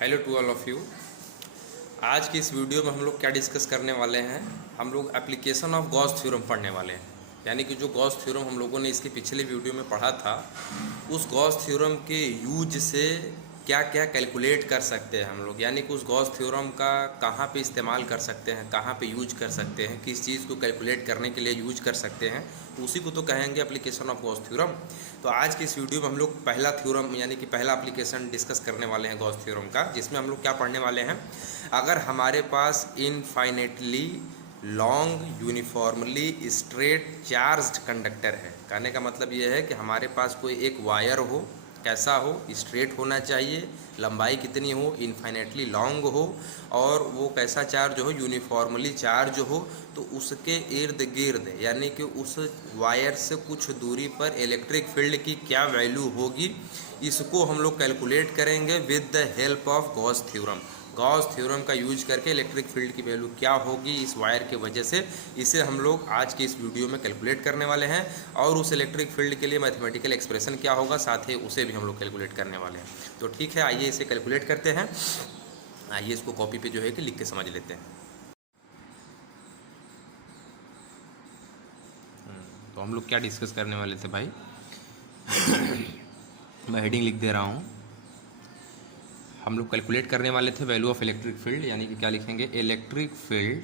Hello to all of you. आज की इस वीडियो में हम लोग क्या डिस्कस करने वाले हैं, हम लोग एप्लीकेशन ऑफ गॉस थ्योरम पढ़ने वाले हैं। यानी कि जो गॉस थ्योरम हम लोगों ने इसके पिछले वीडियो में पढ़ा था, उस गॉस थ्योरम के यूज से क्या क्या कैलकुलेट कर सकते हैं हम लोग, यानी कि उस गॉस थ्योरम का कहाँ पे इस्तेमाल कर सकते हैं, कहाँ पे यूज कर सकते हैं, किस चीज़ को कैलकुलेट करने के लिए यूज कर सकते हैं, उसी को तो कहेंगे एप्लीकेशन ऑफ गॉस थ्योरम। तो आज की इस वीडियो में हम लोग पहला थ्योरम यानी कि पहला एप्लीकेशन डिस्कस करने वाले हैं गॉस थ्योरम का, जिसमें हम लोग क्या पढ़ने वाले हैं। अगर हमारे पास infinitely long uniformly straight charged conductor है, कहने का मतलब ये है कि हमारे पास कोई एक वायर हो, कैसा हो, स्ट्रेट होना चाहिए, लंबाई कितनी हो, इनफाइनेटली लॉन्ग हो, और वो कैसा चार्ज हो, यूनिफॉर्मली चार्ज हो। तो उसके इर्द गिर्द यानी कि उस वायर से कुछ दूरी पर इलेक्ट्रिक फील्ड की क्या वैल्यू होगी, इसको हम लोग कैलकुलेट करेंगे with the help of Gauss theorem. Gauss theorem का यूज करके इलेक्ट्रिक फील्ड की वैल्यू क्या होगी इस वायर के वजह से, इसे हम लोग आज के इस वीडियो में कैलकुलेट करने वाले हैं। और उस इलेक्ट्रिक फील्ड के लिए मैथमेटिकल एक्सप्रेशन क्या होगा, साथ ही उसे भी हम लोग कैलकुलेट करने वाले हैं। तो ठीक है, आइए इसे कैलकुलेट करते हैं। आइए इसको कॉपी पे जो है कि लिख के समझ लेते हैं। तो हम लोग क्या डिस्कस करने वाले थे भाई, मैं हेडिंग लिख दे रहा हूँ। हम लोग कैलकुलेट करने वाले the value of electric field, यानी कि क्या लिखेंगे, electric field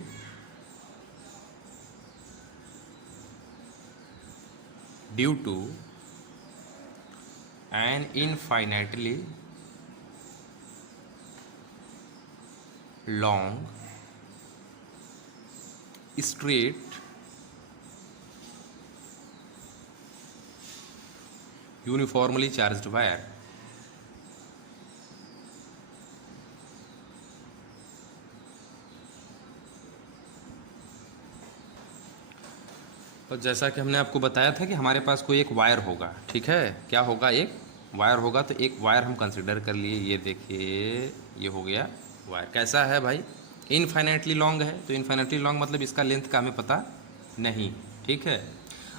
due to an infinitely long straight uniformly charged wire. तो जैसा कि हमने आपको बताया था कि हमारे पास कोई एक वायर होगा, ठीक है, क्या होगा, एक वायर होगा। तो एक वायर हम कंसिडर कर लिए, ये देखिए ये हो गया वायर। कैसा है भाई, इनफाइनाइटली लॉन्ग है। तो इनफाइनाइटली लॉन्ग मतलब इसका लेंथ का हमें पता नहीं, ठीक है।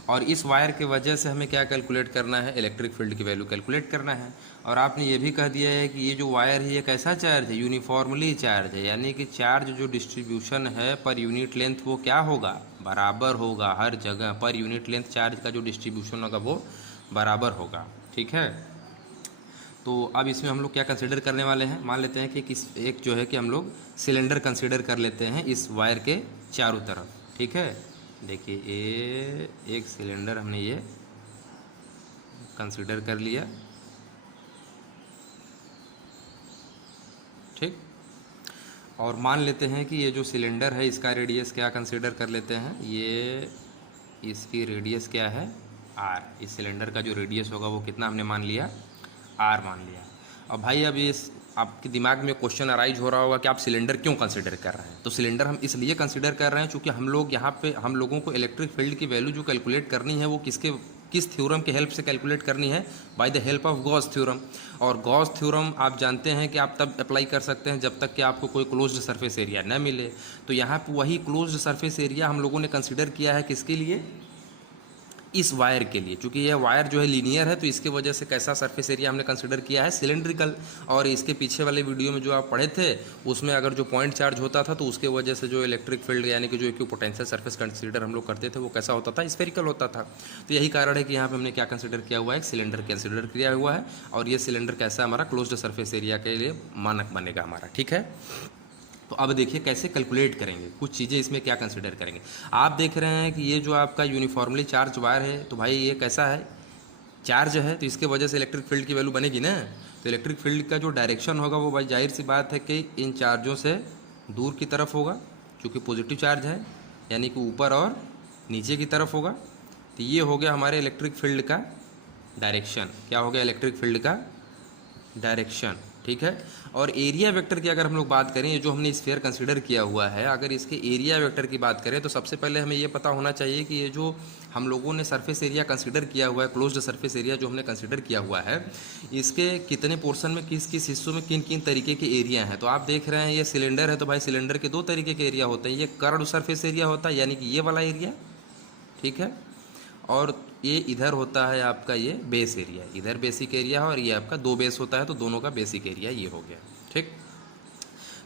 और इस वायर के वजह से हमें क्या कैलकुलेट करना है, इलेक्ट्रिक फील्ड की वैल्यू कैलकुलेट करना है। और आपने ये भी कह दिया है कि ये जो वायर है ये कैसा चार्ज है, यूनिफॉर्मली चार्ज है, यानी कि चार्ज जो डिस्ट्रीब्यूशन है पर यूनिट लेंथ वो क्या होगा, बराबर होगा। हर जगह पर यूनिट लेंथ चार्ज का जो डिस्ट्रीब्यूशन होगा वो बराबर होगा, ठीक है। तो अब इसमें हम लोग क्या कंसिडर करने वाले हैं, मान लेते हैं कि किस एक जो है कि हम लोग सिलेंडर कंसिडर कर लेते हैं इस वायर के चारों तरफ, ठीक है। देखिए ये एक सिलेंडर हमने ये कंसिडर कर लिया, ठीक। और मान लेते हैं कि ये जो सिलेंडर है इसका रेडियस क्या कंसिडर कर लेते हैं, ये इसकी रेडियस क्या है, आर। इस सिलेंडर का जो रेडियस होगा वो कितना हमने मान लिया, आर मान लिया। अब भाई अब इस आपके दिमाग में क्वेश्चन अराइज हो रहा होगा कि आप सिलेंडर क्यों कंसिडर कर रहे हैं। तो सिलेंडर हम इसलिए कंसिडर कर रहे हैं क्योंकि हम लोग यहाँ पे हम लोगों को इलेक्ट्रिक फील्ड की वैल्यू जो कैलकुलेट करनी है वो किस थ्योरम के हेल्प से कैलकुलेट करनी है, by the help of Gauss theorem. और गॉस थ्योरम आप जानते हैं कि आप तब अप्लाई कर सकते हैं जब तक कि आपको कोई क्लोज्ड सरफेस एरिया न मिले। तो यहाँ पर वही क्लोज्ड सरफेस एरिया हम लोगों ने कंसिडर किया है, किसके लिए, इस वायर के लिए। चूँकि यह वायर जो है लीनियर है तो इसके वजह से कैसा सरफेस एरिया हमने कंसिडर किया है, सिलेंड्रिकल। और इसके पीछे वाले वीडियो में जो आप पढ़े थे उसमें अगर जो पॉइंट चार्ज होता था तो उसके वजह से जो इलेक्ट्रिक फील्ड यानी कि जो इक्विपोटेंशियल सरफेस कंसिडर हम लोग करते थे वो कैसा होता था, स्फेरिकल होता था। तो यही कारण है कि यहाँ पर हमने क्या कंसिडर किया हुआ है, एक सिलेंडर कंसिडर किया हुआ है। और ये सिलेंडर कैसा हमारा क्लोज्ड सरफेस एरिया के लिए मानक बनेगा हमारा, ठीक है। तो अब देखिए कैसे कैलकुलेट करेंगे, कुछ चीज़ें इसमें क्या कंसिडर करेंगे। आप देख रहे हैं कि ये जो आपका यूनिफॉर्मली चार्ज वायर है, तो भाई ये कैसा है, चार्ज है, तो इसके वजह से इलेक्ट्रिक फील्ड की वैल्यू बनेगी ना। तो इलेक्ट्रिक फील्ड का जो डायरेक्शन होगा वो भाई जाहिर सी बात है कि इन चार्जों से दूर की तरफ होगा, क्योंकि पॉजिटिव चार्ज है, यानी कि ऊपर और नीचे की तरफ होगा। तो ये हो गया हमारे इलेक्ट्रिक फील्ड का डायरेक्शन। क्या हो गया, इलेक्ट्रिक फील्ड का डायरेक्शन, ठीक है। और एरिया वेक्टर की अगर हम लोग बात करें, ये जो हमने स्फीयर कंसिडर किया हुआ है, अगर इसके एरिया वेक्टर की बात करें तो सबसे पहले हमें ये पता होना चाहिए कि ये जो हम लोगों ने सरफेस एरिया कंसिडर किया हुआ है, क्लोज्ड सरफेस एरिया जो हमने कंसिडर किया हुआ है, इसके कितने पोर्शन में किस किस हिस्सों में किन किन तरीके के एरिया हैं। तो आप देख रहे हैं ये सिलेंडर है, तो भाई सिलेंडर के दो तरीके के एरिया होते हैं। ये कर्व्ड सरफेस एरिया होता है, यानी कि ये वाला एरिया, ठीक है। और ये इधर होता है आपका ये बेस एरिया, इधर बेसिक एरिया है और ये आपका दो बेस होता है, तो दोनों का बेसिक एरिया ये हो गया, ठीक।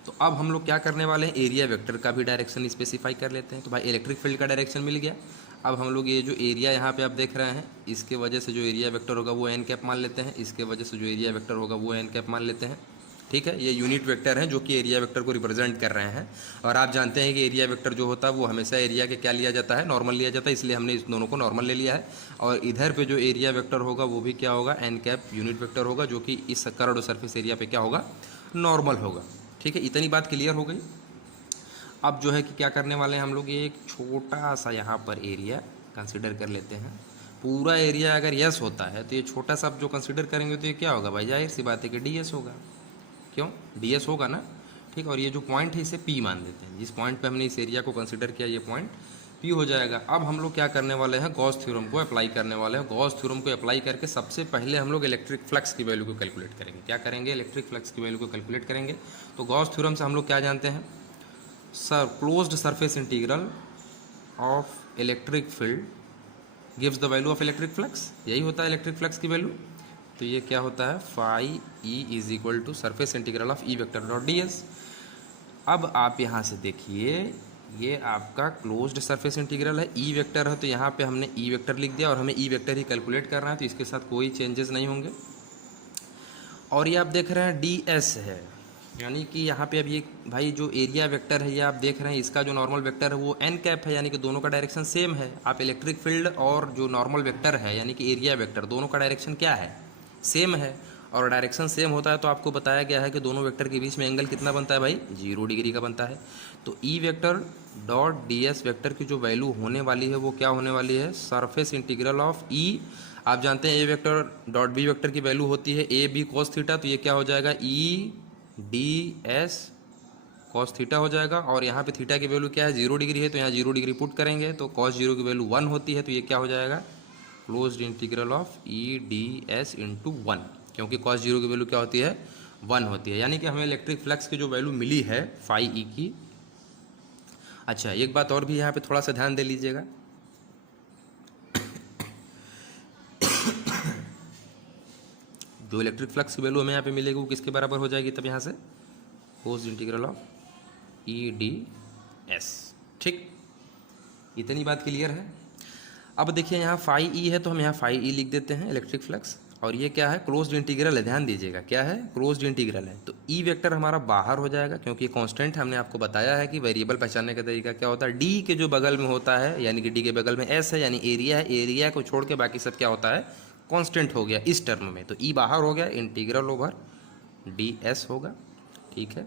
तो अब हम लोग क्या करने वाले हैं, एरिया वेक्टर का भी डायरेक्शन स्पेसिफाई कर लेते हैं। तो भाई इलेक्ट्रिक फील्ड का डायरेक्शन मिल गया। अब हम लोग ये जो एरिया यहाँ पे आप देख रहे हैं, इसके वजह से जो एरिया वेक्टर होगा वो एन कैप मान लेते हैं, इसके वजह से जो एरिया वेक्टर होगा वो एन कैप मान लेते हैं। ठीक है, ये यूनिट वेक्टर हैं जो कि एरिया वेक्टर को रिप्रेजेंट कर रहे हैं। और आप जानते हैं कि एरिया वेक्टर जो होता है वो हमेशा एरिया के क्या लिया जाता है, नॉर्मल लिया जाता है, इसलिए हमने इस दोनों को नॉर्मल ले लिया है। और इधर पे जो एरिया वेक्टर होगा वो भी क्या होगा, एन कैप यूनिट वेक्टर होगा, जो कि इस कर्व्ड सरफेस एरिया पे क्या होगा, नॉर्मल होगा। ठीक है, इतनी बात क्लियर हो गई। अब जो है कि क्या करने वाले हैं हम लोग, ये एक छोटा सा यहाँ पर एरिया कंसिडर कर लेते हैं। पूरा एरिया अगर यस होता है तो ये छोटा सा जो कंसिडर करेंगे तो ये क्या होगा भाई, जाहिर सी बात है कि डी एस होगा। क्यों, डी एस होगा ना। ठीक, और ये जो पॉइंट है इसे पी मान देते हैं, जिस पॉइंट पे हमने इस एरिया को कंसिडर किया ये पॉइंट पी हो जाएगा। अब हम लोग क्या करने वाले हैं, गॉस थ्योरम को अप्लाई करने वाले हैं। गॉस थ्योरम को अप्लाई करके सबसे पहले हम लोग इलेक्ट्रिक फ्लक्स की वैल्यू को कैलकुलेट करेंगे। क्या करेंगे, इलेक्ट्रिक फ्लक्स की वैल्यू को कैलकुलेट करेंगे। तो गॉस थ्योरम से हम लोग क्या जानते हैं, sir closed surface integral of electric field gives the value of electric flux, यही होता है इलेक्ट्रिक फ्लक्स की वैल्यू। तो ये क्या होता है, phi E is equal to surface integral of E vector dot D S. अब आप यहाँ से देखिए, ये आपका क्लोज्ड सरफेस इंटीग्रल है, ई वेक्टर है, तो यहाँ पे हमने ई वेक्टर लिख दिया और हमें ई वेक्टर ही कैलकुलेट करना है, तो इसके साथ कोई चेंजेस नहीं होंगे। और ये आप देख रहे हैं डी एस है, यानी कि यहाँ पे अब ये भाई जो एरिया वेक्टर है ये आप देख रहे हैं, इसका जो नॉर्मल वेक्टर है वो एन कैप है, यानी कि दोनों का डायरेक्शन सेम है। आप इलेक्ट्रिक फील्ड और जो नॉर्मल वेक्टर है यानी कि एरिया वेक्टर, दोनों का डायरेक्शन क्या है, सेम है। और डायरेक्शन सेम होता है तो आपको बताया गया है कि दोनों वेक्टर के बीच में एंगल कितना बनता है भाई, 0 डिग्री का बनता है। तो ई vector dot D S vector की जो वैल्यू होने वाली है वो क्या होने वाली है, सरफेस इंटीग्रल ऑफ ई। आप जानते हैं ए वेक्टर डॉट बी वेक्टर की वैल्यू होती है ए बी कॉस थीटा, तो ये क्या हो जाएगा, ई डी एस कॉस थीटा हो जाएगा। और यहाँ पे थीटा की वैल्यू क्या है, 0 डिग्री है, तो यहाँ 0 डिग्री पुट करेंगे तो कॉस 0 की वैल्यू 1 होती है, तो ये क्या हो जाएगा, closed integral of E D S into 1, क्योंकि कॉस 0 की वैल्यू क्या होती है, 1 होती है। यानी कि हमें इलेक्ट्रिक फ्लक्स की जो वैल्यू मिली है फाई ई की। अच्छा, एक बात और भी यहाँ पे थोड़ा सा ध्यान दे लीजिएगा, जो इलेक्ट्रिक फ्लक्स की वैल्यू हमें यहाँ पे मिलेगी वो किसके बराबर हो जाएगी, तब यहाँ से cos integral of E D S. ठीक, इतनी बात क्लियर है। अब देखिए यहाँ फाई ई है तो हम यहाँ फाई ई लिख देते हैं इलेक्ट्रिक फ्लक्स, और ये क्या है, क्लोज्ड इंटीग्रल है, ध्यान दीजिएगा क्या है, क्लोज्ड इंटीग्रल है। तो ई वेक्टर हमारा बाहर हो जाएगा, क्योंकि कांस्टेंट हमने आपको बताया है कि वेरिएबल पहचानने का तरीका क्या होता है, डी के जो बगल में होता है, यानी कि डी के बगल में एस है यानी एरिया है, एरिया को छोड़ के बाकी सब क्या होता है, कांस्टेंट हो गया इस टर्म में। तो ई बाहर हो गया, इंटीग्रल ओवर डी एस होगा। ठीक है,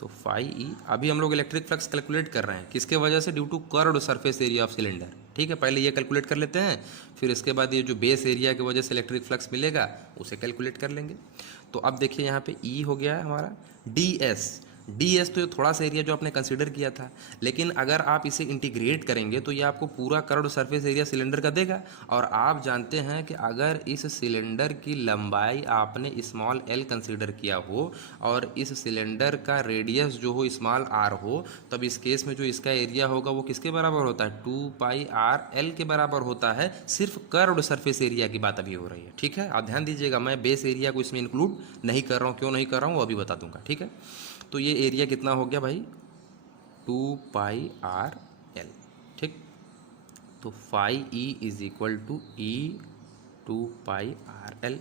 तो फाई ई, अभी हम लोग इलेक्ट्रिक फ्लक्स कैलकुलेट कर रहे हैं किसके वजह से, due to curved surface area of cylinder. ठीक है, पहले ये कैलकुलेट कर लेते हैं, फिर इसके बाद ये जो बेस एरिया की वजह से इलेक्ट्रिक फ्लक्स मिलेगा उसे कैलकुलेट कर लेंगे। तो अब देखिए यहाँ पे ई हो गया है हमारा डी एस। डी एस तो ये थोड़ा सा एरिया जो आपने कंसिडर किया था, लेकिन अगर आप इसे इंटीग्रेट करेंगे तो ये आपको पूरा कर्व्ड सरफेस एरिया सिलेंडर का देगा। और आप जानते हैं कि अगर इस सिलेंडर की लंबाई आपने स्मॉल एल कंसिडर किया हो और इस सिलेंडर का रेडियस जो हो स्मॉल आर हो, तब इस केस में जो इसका एरिया होगा वो किसके बराबर होता है, 2 पाई आर एल के बराबर होता है। सिर्फ कर्व्ड सरफेस एरिया की बात अभी हो रही है। ठीक है, आप ध्यान दीजिएगा, मैं बेस एरिया को इसमें इंक्लूड नहीं कर रहा हूँ, क्यों नहीं कर रहा हूँ वो अभी बता दूंगा। ठीक है, तो ये एरिया कितना हो गया भाई, 2 पाई आर एल। ठीक, तो phi E is equal to E 2 pi R L.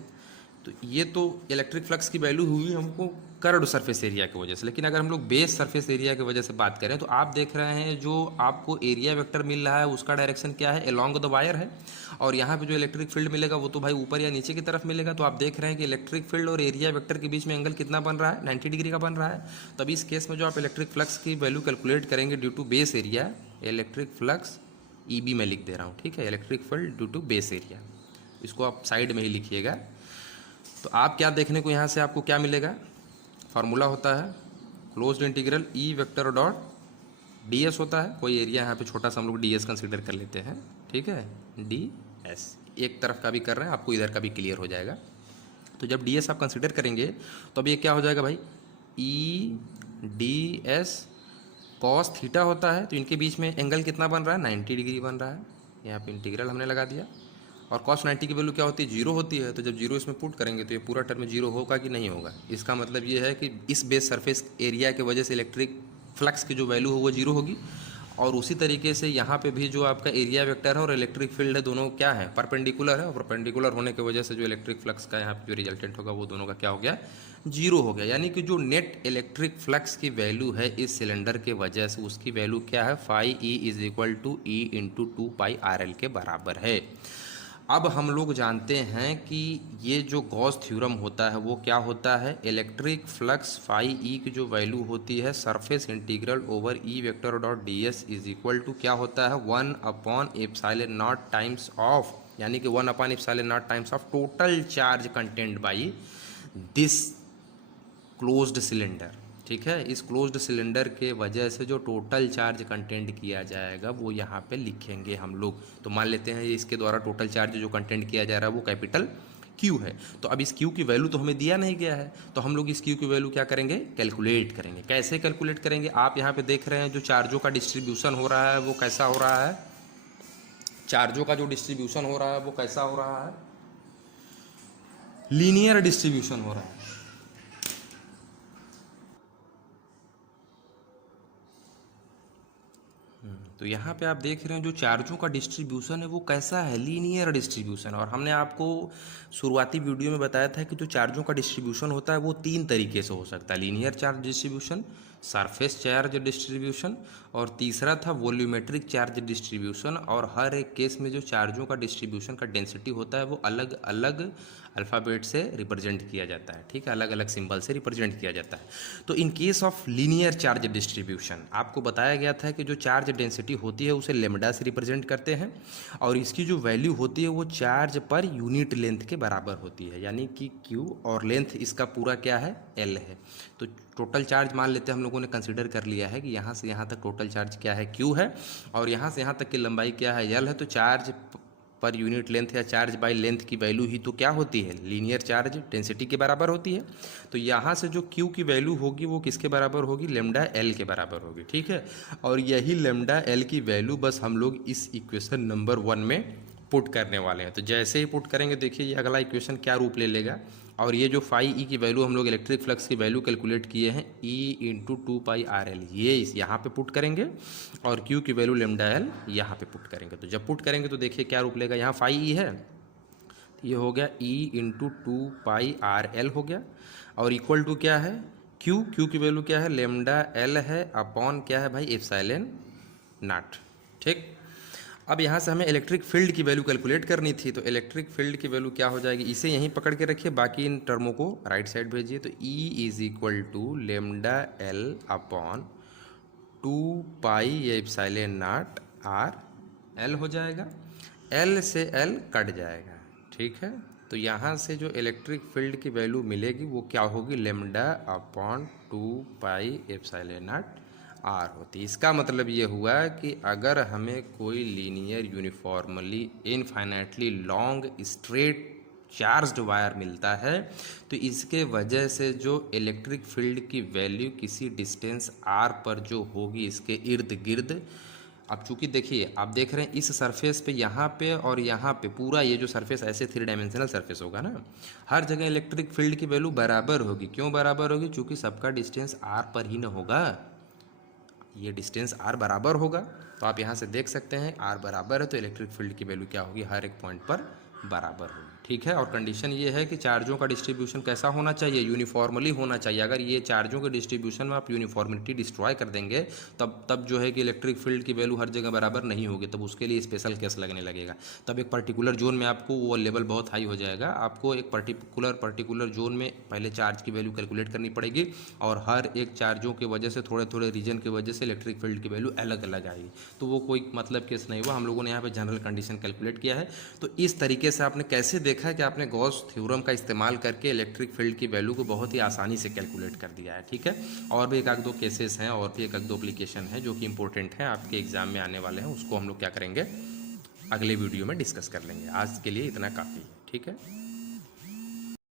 तो ये तो इलेक्ट्रिक फ्लक्स की वैल्यू हुई हमको कर्व्ड सरफेस एरिया की वजह से। लेकिन अगर हम लोग बेस सरफेस एरिया की वजह से बात करें तो आप देख रहे हैं जो आपको एरिया वेक्टर मिल रहा है उसका डायरेक्शन क्या है, अलोंग द वायर है। और यहाँ पे जो इलेक्ट्रिक फील्ड मिलेगा वो तो भाई ऊपर या नीचे की तरफ मिलेगा। तो आप देख रहे हैं कि इलेक्ट्रिक फील्ड और एरिया वेक्टर के बीच में एंगल कितना बन रहा है, 90 डिग्री का बन रहा है। तो अभी इस केस में जो आप इलेक्ट्रिक फ्लक्स की वैल्यू कैलकुलेट करेंगे due to base area, electric flux E B में लिख दे रहा हूँ। ठीक है, electric field due to base area, इसको आप साइड में ही लिखिएगा। तो आप क्या देखने को यहाँ से आपको क्या मिलेगा, फार्मूला होता है क्लोज्ड इंटीग्रल ई वेक्टर डॉट डी एस होता है। कोई एरिया यहाँ पे छोटा सा हम लोग डी एस कंसिडर कर लेते हैं। ठीक है, डी एस एक तरफ का भी कर रहे हैं, आपको इधर का भी क्लियर हो जाएगा। तो जब डी एस आप कंसिडर करेंगे तो अब ये क्या हो जाएगा भाई, ई डी एस कॉस थीटा होता है। तो इनके बीच में एंगल कितना बन रहा है, 90 डिग्री बन रहा है। यहाँ पे इंटीग्रल हमने लगा दिया। और cos 90 की वैल्यू क्या होती है, जीरो होती है। तो जब जीरो इसमें पुट करेंगे तो ये पूरा टर्म जीरो होगा कि नहीं होगा। इसका मतलब ये है कि इस बेस सरफेस एरिया की वजह से इलेक्ट्रिक फ्लक्स की जो वैल्यू हो वो जीरो होगी। और उसी तरीके से यहाँ पे भी जो आपका एरिया वेक्टर है और इलेक्ट्रिक फील्ड है, दोनों क्या है, परपेंडिकुलर है। और परपेंडिकुलर होने की वजह से जो इलेक्ट्रिक फ्लक्स का यहाँ पे जो रिजल्टेंट होगा वो दोनों का क्या हो गया, जीरो हो गया। यानी कि जो नेट इलेक्ट्रिक फ्लक्स की वैल्यू है इस सिलेंडर के वजह से, उसकी वैल्यू क्या है, phi E is equal to E into 2πRL के बराबर है। अब हम लोग जानते हैं कि ये जो गॉस थ्योरम होता है वो क्या होता है, इलेक्ट्रिक फ्लक्स फाई ई की जो वैल्यू होती है surface integral over E vector dot D S is equal to क्या होता है, 1/ε0 टाइम्स ऑफ, यानी कि 1/ε0 times of total charge content by this closed cylinder. ठीक है, इस क्लोज्ड सिलेंडर के वजह से जो टोटल चार्ज कंटेंट किया जाएगा वो यहाँ पे लिखेंगे हम लोग। तो मान लेते हैं इसके द्वारा टोटल चार्ज जो कंटेंट किया जा रहा है वो कैपिटल Q है। तो अब इस Q की वैल्यू तो हमें दिया नहीं गया है, तो हम लोग इस Q की वैल्यू क्या करेंगे, कैलकुलेट करेंगे। कैसे कैलकुलेट करेंगे, आप यहाँ पे देख रहे हैं जो चार्जों का डिस्ट्रीब्यूशन हो रहा है वो कैसा हो रहा है, चार्जों का जो डिस्ट्रीब्यूशन हो रहा है वो कैसा हो रहा है, लीनियर डिस्ट्रीब्यूशन हो रहा है। तो यहाँ पे आप देख रहे हैं जो चार्जों का डिस्ट्रीब्यूशन है वो कैसा है, लीनियर डिस्ट्रीब्यूशन। और हमने आपको शुरुआती वीडियो में बताया था कि जो चार्जों का डिस्ट्रीब्यूशन होता है वो तीन तरीके से हो सकता है, linear charge distribution, surface charge distribution, और तीसरा था वॉल्यूमेट्रिक चार्ज डिस्ट्रीब्यूशन। और हर एक केस में जो चार्जों का डिस्ट्रीब्यूशन का डेंसिटी होता है वो अलग अलग अल्फ़ाबेट से रिप्रेजेंट किया जाता है। ठीक है, अलग अलग सिंबल से रिप्रेजेंट किया जाता है। तो in case of linear charge distribution आपको बताया गया था कि जो चार्ज डेंसिटी होती है उसे लेमडा से रिप्रेजेंट करते हैं, और इसकी जो वैल्यू होती है वो चार्ज पर यूनिट लेंथ के बराबर होती है, यानी कि Q, और लेंथ इसका पूरा क्या है, L है। तो टोटल चार्ज मान लेते हैं हम लोगों ने कंसीडर कर लिया है कि यहाँ से यहाँ तक टोटल चार्ज क्या है, Q है, और यहाँ से यहाँ तक की लंबाई क्या है, L है। तो चार्ज पर यूनिट लेंथ या चार्ज बाय लेंथ की वैल्यू ही तो क्या होती है, लीनियर चार्ज डेंसिटी के बराबर होती है। तो यहाँ से जो Q की वैल्यू होगी वो किसके बराबर होगी, लेमडा L के बराबर होगी। ठीक है, और यही लेमडा L की वैल्यू बस हम लोग इस इक्वेशन नंबर 1 में पुट करने वाले हैं। तो जैसे ही पुट करेंगे देखिए ये अगला इक्वेशन क्या रूप ले लेगा, और ये जो फाई ई की वैल्यू हम लोग इलेक्ट्रिक फ्लक्स की वैल्यू कैलकुलेट किए हैं E इंटू 2πRL, ये इस यहाँ पे पुट करेंगे, और Q की वैल्यू लेमडा L यहाँ पे पुट करेंगे। तो जब पुट करेंगे तो देखिए क्या रूप लेगा, यहाँ फाई ई है, ये हो गया E इंटू 2πRL हो गया, और इक्वल टू क्या है, Q की वैल्यू क्या है, लेमडा L है, अपॉन क्या है भाई, एप्सिलॉन नॉट। ठीक, अब यहाँ से हमें इलेक्ट्रिक फील्ड की वैल्यू कैलकुलेट करनी थी। तो इलेक्ट्रिक फील्ड की वैल्यू क्या हो जाएगी, इसे यहीं पकड़ के रखिए, बाकी इन टर्मों को राइट साइड भेजिए। तो E is equal to lambda L upon 2π ये एप्सिलॉन नॉट R L हो जाएगा, L से L कट जाएगा। ठीक है, तो यहाँ से जो इलेक्ट्रिक फील्ड की वैल्यू मिलेगी वो क्या होगी, lambda upon 2π epsilon naught R होती। इसका मतलब ये हुआ कि अगर हमें कोई linear uniformly infinitely long straight charged wire मिलता है तो इसके वजह से जो इलेक्ट्रिक फील्ड की वैल्यू किसी डिस्टेंस R पर जो होगी इसके इर्द गिर्द, अब चूंकि देखिए आप देख रहे हैं इस सरफेस पे यहाँ पे और यहाँ पे पूरा ये जो सरफेस ऐसे 3 डायमेंशनल सरफेस होगा ना, हर जगह इलेक्ट्रिक फील्ड की वैल्यू बराबर होगी। क्यों बराबर होगी, चूंकि सबका डिस्टेंस R पर ही ना होगा, ये डिस्टेंस R बराबर होगा। तो आप यहाँ से देख सकते हैं R बराबर है तो इलेक्ट्रिक फील्ड की वैल्यू क्या होगी, हर एक पॉइंट पर बराबर होगी। ठीक है, और कंडीशन ये है कि चार्जों का डिस्ट्रीब्यूशन कैसा होना चाहिए, यूनिफॉर्मली होना चाहिए। अगर ये चार्जों के डिस्ट्रीब्यूशन में आप यूनिफॉर्मिटी डिस्ट्रॉय कर देंगे तब जो है कि इलेक्ट्रिक फील्ड की वैल्यू हर जगह बराबर नहीं होगी, तब उसके लिए स्पेशल केस लगने लगेगा। तब एक पर्टिकुलर जोन में आपको वो लेवल बहुत हाई हो जाएगा, आपको एक पर्टिकुलर जोन में पहले चार्ज की वैल्यू कैलकुलेट करनी पड़ेगी, और हर एक चार्जों की वजह से थोड़े थोड़े रीजन की वजह से इलेक्ट्रिक फील्ड की वैल्यू अलग अलग आएगी। तो वो कोई मतलब केस नहीं हुआ, हम लोगों ने यहाँ पे जनरल कंडीशन कैलकुलेट किया है। तो इस तरीके से आपने कैसे देखा कि आपने गॉस थ्योरम का इस्तेमाल करके इलेक्ट्रिक फील्ड की वैल्यू को बहुत ही आसानी से कैलकुलेट कर दिया है। ठीक है, और भी एक दो केसेस हैं और भी एक दो एप्लीकेशन हैं जो कि इंपॉर्टेंट हैं, आपके एग्जाम में आने वाले हैं, उसको हम लोग क्या करेंगे, अगले वीडियो में डिस्कस कर लेंगे। आज के लिए इतना काफ़ी है। ठीक है।